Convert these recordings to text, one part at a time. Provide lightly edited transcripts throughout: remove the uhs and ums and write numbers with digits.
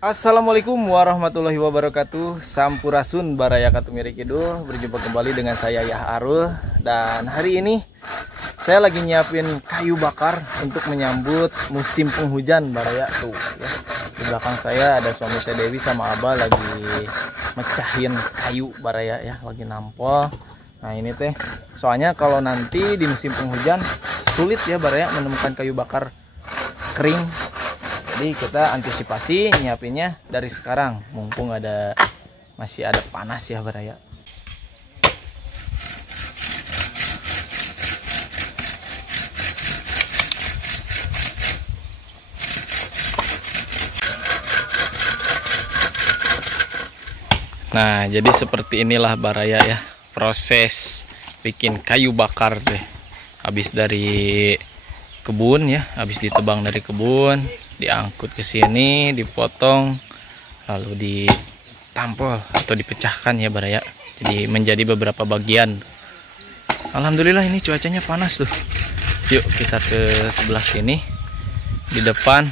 Assalamualaikum warahmatullahi wabarakatuh. Sampurasun baraya katumiri kidul. Berjumpa kembali dengan saya Yah Arul. Dan hari ini saya lagi nyiapin kayu bakar untuk menyambut musim penghujan baraya tuh ya. Di belakang saya ada suami Teh Dewi sama Abah lagi mecahin kayu baraya ya, lagi nampol. Nah ini teh soalnya kalau nanti di musim penghujan sulit ya baraya menemukan kayu bakar kering. Jadi kita antisipasi nyiapinnya dari sekarang, mumpung masih ada panas ya baraya. Nah, jadi seperti inilah baraya ya, proses bikin kayu bakar deh. Habis dari kebun ya, habis ditebang dari kebun, diangkut ke sini, dipotong, lalu ditampol atau dipecahkan ya baraya. Jadi menjadi beberapa bagian. Alhamdulillah ini cuacanya panas tuh. Yuk kita ke sebelah sini. Di depan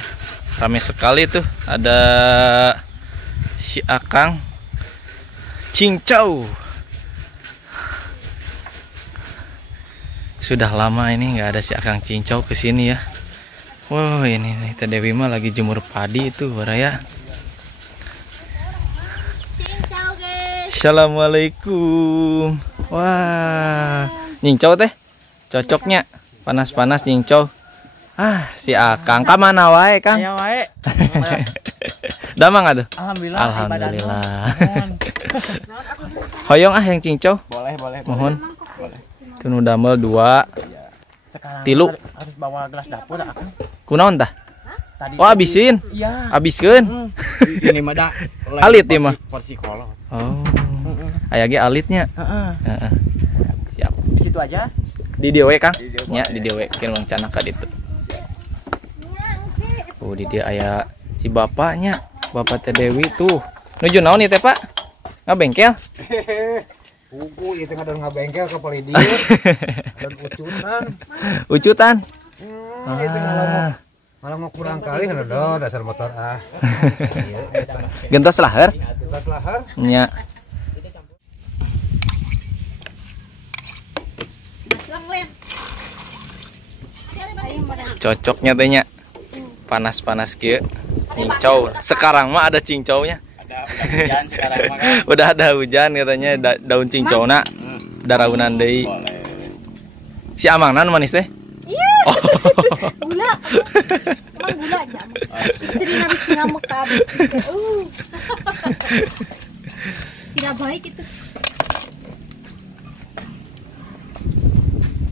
ramai sekali tuh, ada si Akang Cincau. Sudah lama ini nggak ada si Akang Cincau ke sini ya. Wow, ini nih Teh Dewi mah lagi jemur padi itu baraya. Cincau guys. Assalamualaikum. Wah, Cincau teh cocoknya panas-panas Cincau. Ah, si Akang ka mana wae, Kang? Aya wae. Damang atuh. Alhamdulillah. Alhamdulillah. Hoyong ah yang Cincau. Boleh. Mohon. Tunu damel 2. Sekarang Tilu. harus bawa gelas dapur Akang. Kunaon tah? Tadi Oh, abisin. Iya. Abiskeun. Ini mah da. Alit ieu mah. Porsi kolot. Oh. Aya ge alitnya. Heeh. Heeh. Siap. Di situ aja. Di dieu we, Kang. Di dieu Nya, boleh. di dieu we keun wancana ka ditu. Oh, di dia aya si bapaknya. Bapak Teh Dewi tuh. Nuju naon ieu teh, Pak? Ngabengkel? Buku itu ngadon ngabengkel ke Polidiu dan ucutan. Ucutan. Itu ngalau mau kurang kali do dasar motor ah. Gentos lahar. Kita lahar. Nya. Cocoknya tehnya. Panas-panas kieu. Cincau. Sekarang mah ada cincaunya. Ada hujan sekarang mah kan. Udah ada hujan katanya daun cincau udah raunan deui. Boleh. Si Amangnan manis teh? Iya. Oh. Gula. Emang gula aja. Istri habis ngamuk kabeh. Tidak baik itu.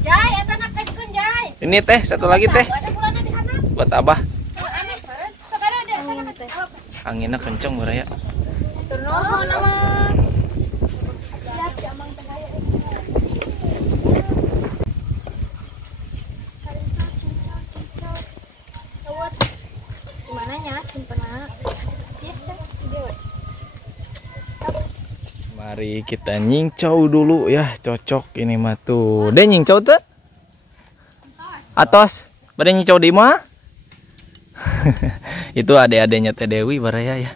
Jai, eta nak kajkeun Jai. Ini teh satu lagi teh Ada gulana di kana. buat Abah. Anes meureun. Sabaraha dia sana teh. Anginnya kenceng baraya. Tur nuhun nama. Siap jamang teh aya. Gimana nya simpenna? Mari kita nyincau dulu ya, cocok ini mah tuh. Deh nyincau tuh? Atos. Pada nyincau di mana? Itu adek-adeknya Teh Dewi baraya ya.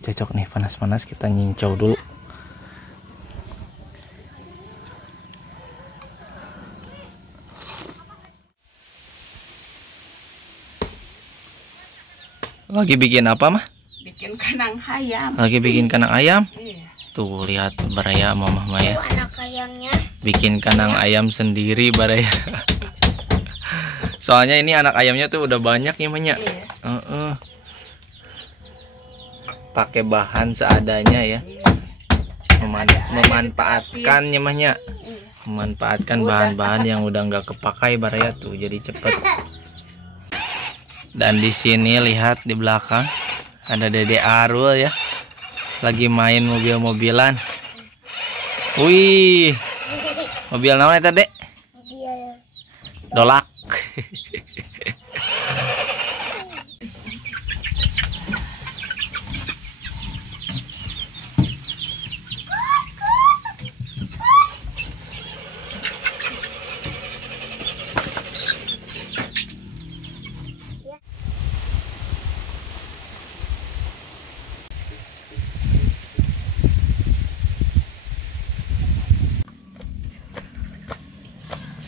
Cocok nih panas-panas kita nyincau dulu. Lagi bikin apa mah? Bikin kanang ayam. Lagi bikin kandang ayam. Iya. Tuh lihat baraya mamah Maya. Anak ayamnya. Bikin kandang ayam sendiri baraya. Soalnya ini anak ayamnya tuh udah banyak ya Manya. Iya. Pakai bahan seadanya ya. Memanfaatkan Manya. Memanfaatkan bahan-bahan yang udah nggak kepakai baraya tuh jadi cepet. Dan di sini lihat di belakang ada Dede Arul ya. Lagi main mobil-mobilan. Wih. Mobil naon eta, Dek? Dolak.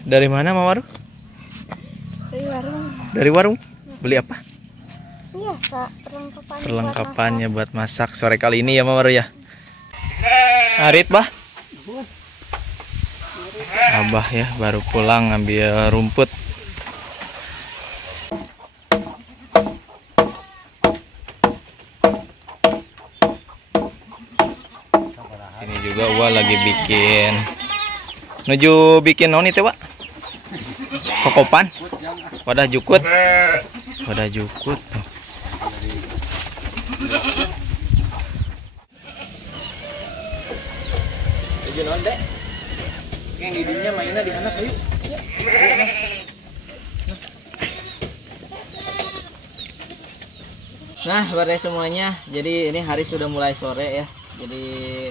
Dari mana Mama Maru? Dari warung. Dari warung. Beli apa? Biasa perlengkapan. Perlengkapannya buat masak sore kali ini ya Mama Maru ya. Arit bah. Abah ya baru pulang ngambil rumput. Sini juga Wah lagi bikin noni teh Wak. Kokopan. Wadah jukut. Wadah jukut tuh. Tujuh non dek. Yang didinya mainnya di anak yuk. Nah, pada semuanya. Jadi ini hari sudah mulai sore ya. Jadi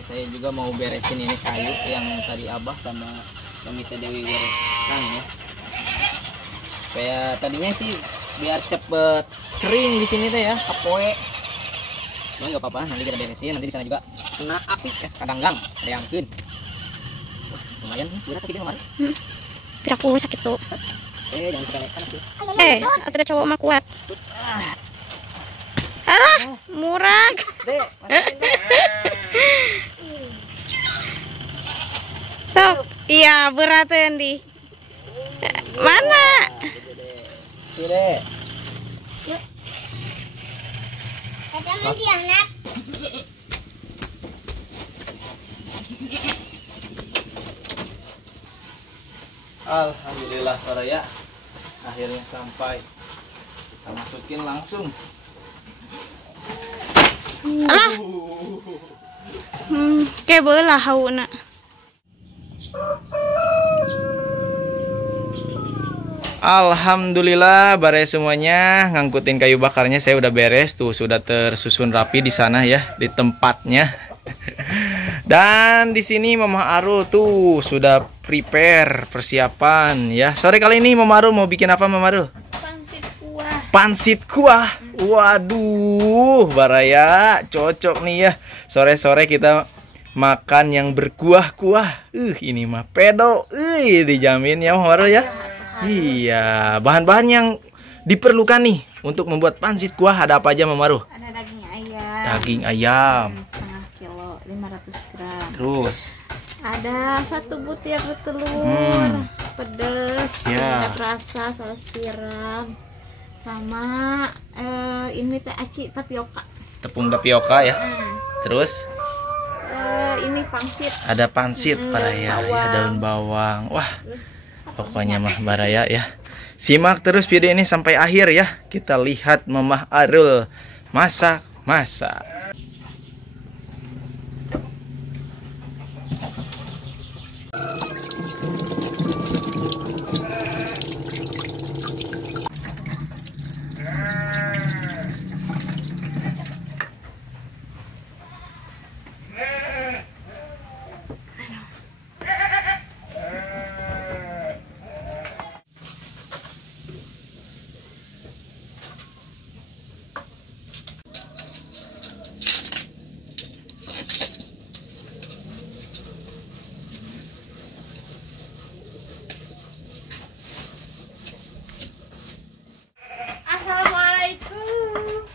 saya juga mau beresin ini kayu yang tadi Abah sama Mami Teh Dewi bereskan ya. Supaya tadinya sih biar cepet kering di sini teh ya, kapoe. Nah, nggak apa-apa, nanti kita beresin. Nanti di sana juga kena api ya, kadanggang ada yang kin. Lumayan nih, berat gede kemarin. Piraku sakit tuh. Jangan sekali anak tuh. Ada cowok mah kuat. Alah, murah. Dek, Sok, iya berat ya Andi. Mana? Sini. Alhamdulillah para ya, akhirnya sampai. Kita masukin langsung. Alah. Kayak belah hauna. Alhamdulillah bare semuanya ngangkutin kayu bakarnya saya udah beres tuh, sudah tersusun rapi di sana ya di tempatnya. Dan di sini Mama Aru tuh sudah prepare persiapan ya. Sore kali ini Mama Aru mau bikin apa Mama Aru? Pangsit kuah. Pansit kuah. Waduh, Baraya cocok nih ya. Sore-sore kita makan yang berkuah-kuah. Ini mah pedo. Dijamin ya Mama Aru ya. Iya, bahan-bahan yang diperlukan nih untuk membuat pansit kuah ada apa aja Mama Aru? Ada daging ayam. Daging ayam. Setengah kilo, 500 gram. Terus Ada 1 butir telur, pedas, Ya. penyedap rasa, saus tiram, sama ini teh aci tapioka. tepung tapioka ya. Terus Ini pangsit. ada pansit Baraya ya, daun bawang. Wah, Terus pokoknya mah Baraya ya. Simak terus video ini sampai akhir ya. Kita lihat Mamah Arul masak.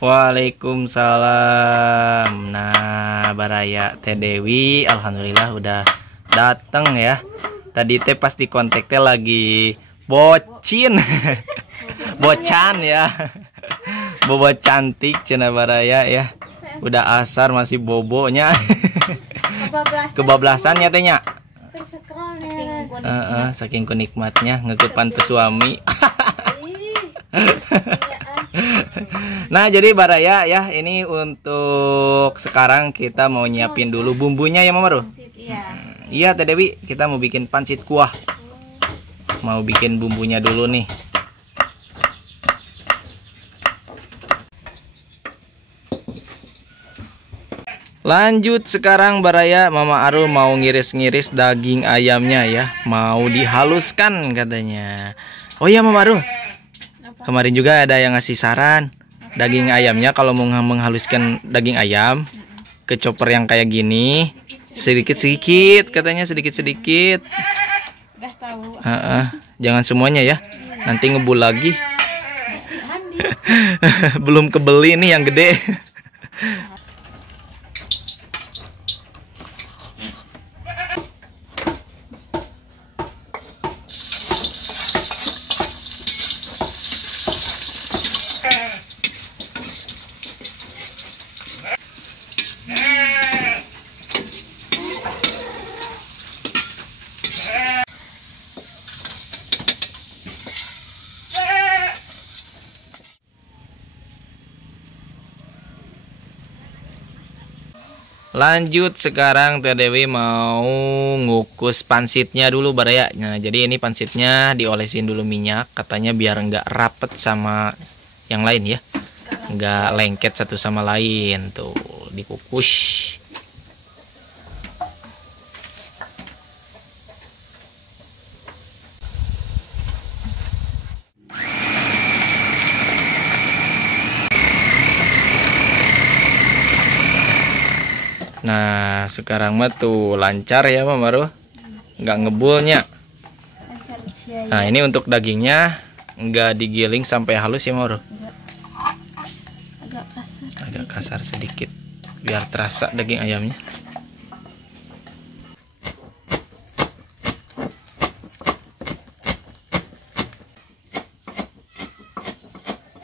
Waalaikumsalam. Nah, Baraya Teh Dewi alhamdulillah udah dateng ya. Tadi teh pas di kontak teh lagi bocin. Bocan ya. Bobo cantik cenah Baraya ya. Udah asar masih bobonya. Kebablasannya tehnya. Saking kenikmatnya ngekupan pesuami. Nah jadi Baraya ya, ini untuk sekarang kita mau nyiapin dulu bumbunya ya Mama Ru. Iya Teh Dewi, kita mau bikin pansit kuah. Mau bikin bumbunya dulu nih. Lanjut sekarang Baraya, Mama Aru mau ngiris-ngiris daging ayamnya ya. Mau dihaluskan katanya. Oh iya Mama Aru, kemarin juga ada yang ngasih saran daging ayamnya kalau mau menghaluskan daging ayam ke chopper yang kayak gini sedikit-sedikit katanya sedikit-sedikit. udah tahu. Jangan semuanya ya. Nanti ngebul lagi. Kasihan dia. Belum kebeli nih yang gede. Lanjut sekarang Teh Dewi mau ngukus pansitnya dulu baraya. Nah, jadi ini pansitnya diolesin dulu minyak, katanya biar nggak rapet sama yang lain ya, nggak lengket satu sama lain. Tuh dikukus. Nah sekarang mah tuh lancar ya Mama Ruh, nggak ngebulnya. Lancar cia. Nah ini untuk dagingnya nggak digiling sampai halus ya Mama Ruh, Agak kasar. agak kasar sedikit biar terasa daging ayamnya.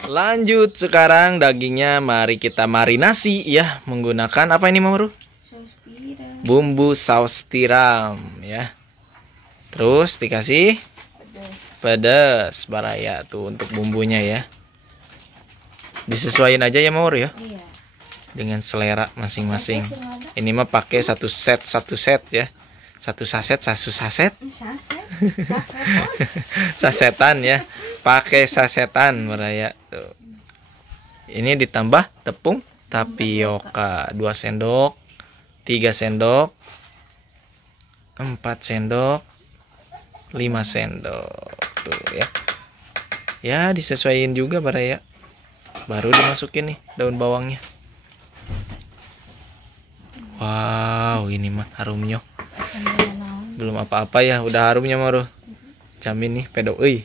Lanjut sekarang dagingnya mari kita marinasi ya menggunakan apa ini Mama Ruh? Saus tiram. Bumbu saus tiram ya. Terus dikasih pedas baraya tuh untuk bumbunya ya. Disesuaikan aja ya Mama Ruh ya, Iya. dengan selera masing-masing. Ini mah pakai satu set ya. Satu saset. Saset. Sasetan ya. Pakai sasetan baraya tuh. Ini ditambah tepung tapioka 2 sendok, 3 sendok, 4 sendok, 5 sendok tuh ya. Ya disesuaikan juga baraya. Baru dimasukin nih daun bawangnya. Wow, ini mah harumnya. Belum apa-apa ya, udah harumnya Mama Ruh. Jamin nih pedo euy.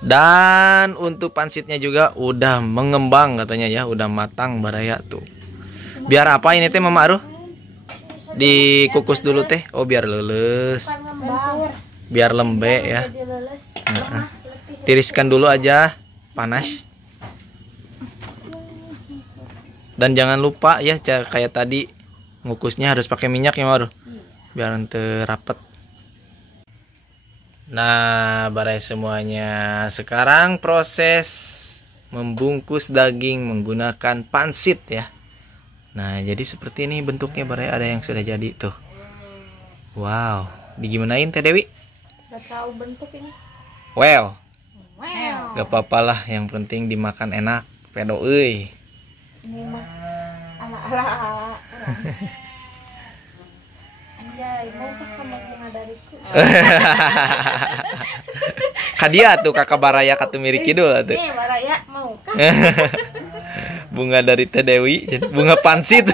Dan untuk pansitnya juga udah mengembang katanya ya, udah matang baraya tuh. Biar apa ini teh Mama Ruh? Dikukus dulu teh. Oh biar lulus. Bentur. Biar lembek ya. Jadi leles. Tiriskan dulu aja panas. Dan jangan lupa ya kayak tadi ngukusnya harus pakai minyak ya Mama Ruh. Biar nanti rapet. Nah, barai semuanya. Sekarang proses membungkus daging menggunakan pansit ya. Nah, jadi seperti ini bentuknya barai, ada yang sudah jadi tuh. Wow, digimanain Teh Dewi? Gak tahu bentuk ini. Well, Wow. gak apa-apa lah, yang penting dimakan enak. Pedo euy. Ini mah ala. Anjay, mau kamu bunga dariku? Kadia tuh kakak baraya katumiri kidul tuh. Nih, Baraya mau kah? Bunga dari Teh Dewi, jadi bunga pansit.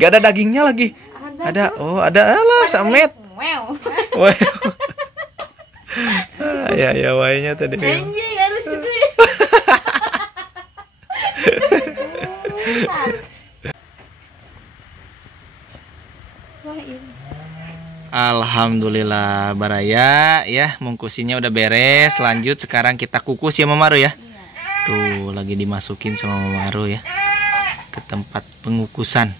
Gak ada dagingnya lagi. Ada, oh ada, alah samet. Wow. Wah. Ya wainya Teh Dewi. Anjay, harus gitu ya. Wah, ini. Alhamdulillah baraya ya, mungkusinya udah beres. Lanjut sekarang kita kukus ya Mama Ruh ya. Tuh lagi dimasukin sama Mama Ruh ya ke tempat pengukusan.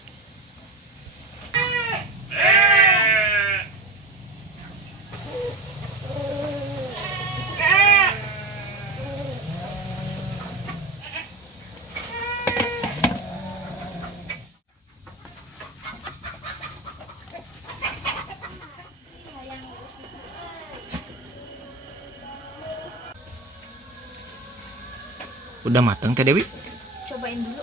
Udah matang Teh Dewi? Cobain dulu.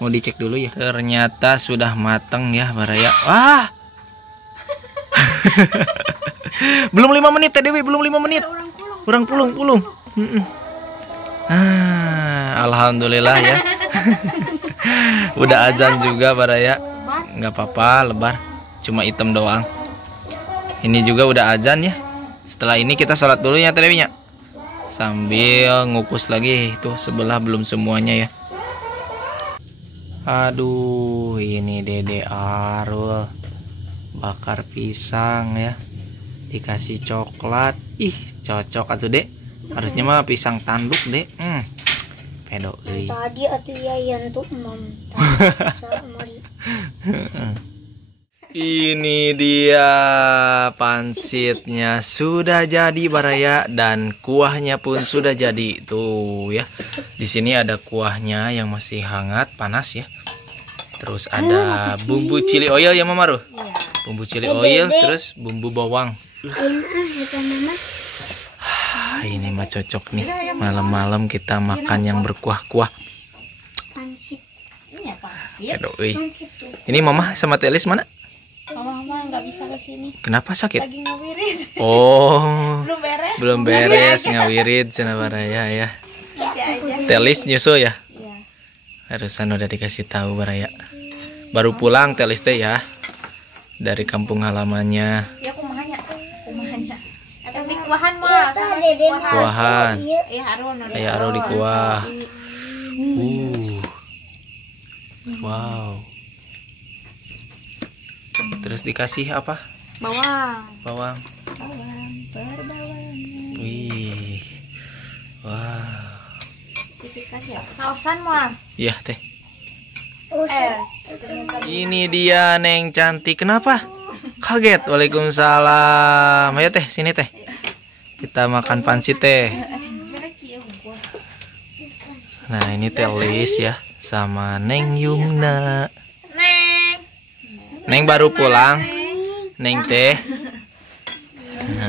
Mau dicek dulu ya. Ternyata sudah matang ya Baraya. Wah. Belum 5 menit Teh Dewi, belum 5 menit. Kurang pulung. Alhamdulillah ya. Udah azan juga Baraya. Nggak apa-apa, lebar. Cuma hitam doang. Ini juga udah azan ya. Setelah ini kita sholat dulu ya Teh Dewi nya. Sambil ngukus lagi tuh sebelah belum semuanya ya. Aduh, ini Dede Arul bakar pisang ya. Dikasih coklat. Ih, cocok atuh, Dek. Harusnya mah pisang tanduk, Dek. Pedo euy. Tadi atuh yayan tuh mam. Ini dia pansitnya sudah jadi Baraya dan kuahnya pun sudah jadi tuh ya. Di sini ada kuahnya yang masih hangat panas ya. Terus ada bumbu chili oil ya Mama Ruh. Bumbu chili oil terus bumbu bawang. Ini mah cocok nih malam-malam kita makan yang berkuah-kuah. Pansit. Ini ya pansit. Aduh, ini Mama sama Telis mana? Mama nggak bisa ke sini. Kenapa sakit? Lagi ngawirit. Oh. Belum beres. Ngawirit cenah Baraya ya. Nanti aja. Telis nyusul ya? Iya. Harusan udah dikasih tahu Baraya. Baru pulang Telis teh ya. Dari kampung halamannya. Ya kumahanya. Tapi kuahan mah sama Kuahan. Ya Arul. Kayak Arul di kuah. Wow. Terus dikasih apa? Bawang. Berbawang. Wih. Wow. Sausan mah. Iya teh. Ini dia Neng cantik. Kenapa? Kaget. Waalaikumsalam. Ayo teh, sini teh. Kita makan pansit teh. Nah ini Telis ya sama Neng Yumna. Neng baru pulang. Neng teh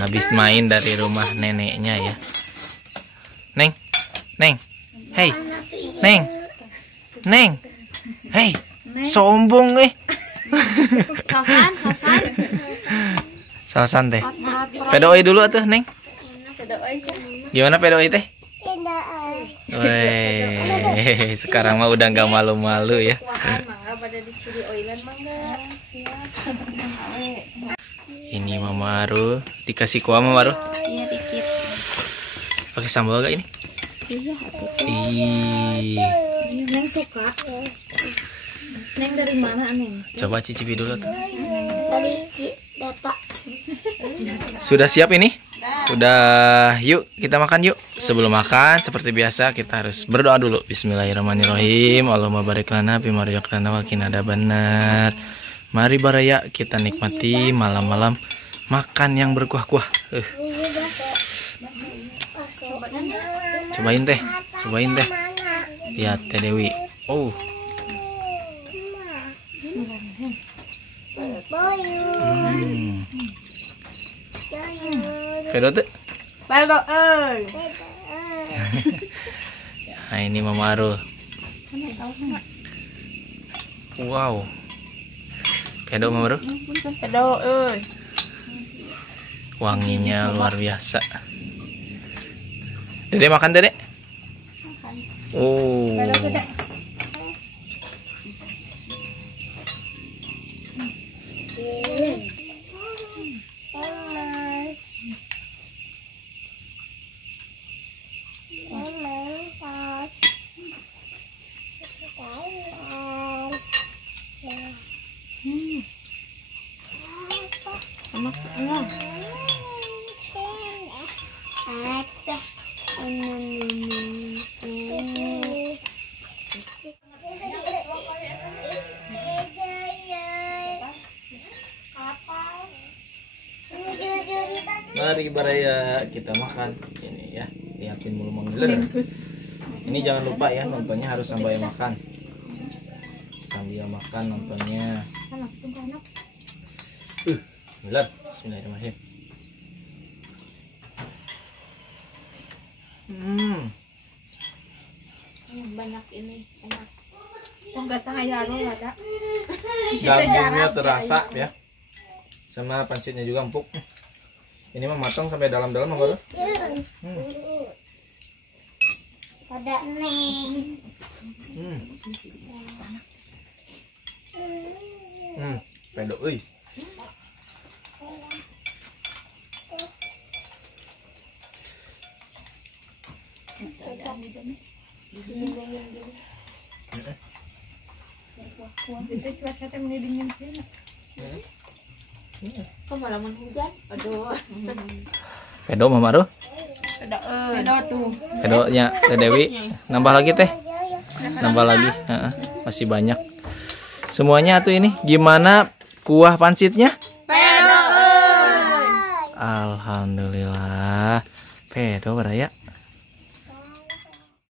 habis main dari rumah neneknya ya. Neng. Hey. Neng. Hey. Sombong Sausan teh. Pedoi dulu atuh Neng. Gimana pedoi teh? Weh, sekarang mah udah nggak malu-malu ya. Ini Mama Arul dikasih kuah Mama Arul. Iya dikit. Pakai sambal gak ini? Iya. Ih, Neng suka. Neng dari mana Neng? coba cicipi dulu tuh. Dari Data. Sudah siap ini? Udah, yuk kita makan yuk. Sebelum makan seperti biasa kita harus berdoa dulu. Bismillahirrahmanirrahim. Allahumma barik lana fima razaqtana wa qina adzabannar. Mari Baraya kita nikmati malam-malam makan yang berkuah-kuah. Cobain teh. Lihat Teh Dewi. Oh. Pedo tuh. Nah ini Mama Arul. Wow. Pedo Mama Arul. Wanginya luar biasa. Dede makan Dede. Oh. Mari Baraya kita makan ini ya, lihatin mulu manggiler. Ini jangan lupa ya nontonnya harus sambil makan. Sambil makan nontonnya. Benar. Bismillahirrahmanirrahim. banyak ini enak. Oh, datang aja lo ada. Gabungnya terasa ya. Sama pancitnya juga empuk. Ini mah matang sampai dalam-dalam enggak? Ada nih. Pedo euy. Kok malah hujan? Aduh. Pedo Mama Ruh. Ada tuh. Pedonya Teh Dewi. Nambah lagi Teh. Nambah lagi. Masih banyak. Semuanya tuh ini. Gimana kuah pancitnya? Pedo. Alhamdulillah. Pedo baraya.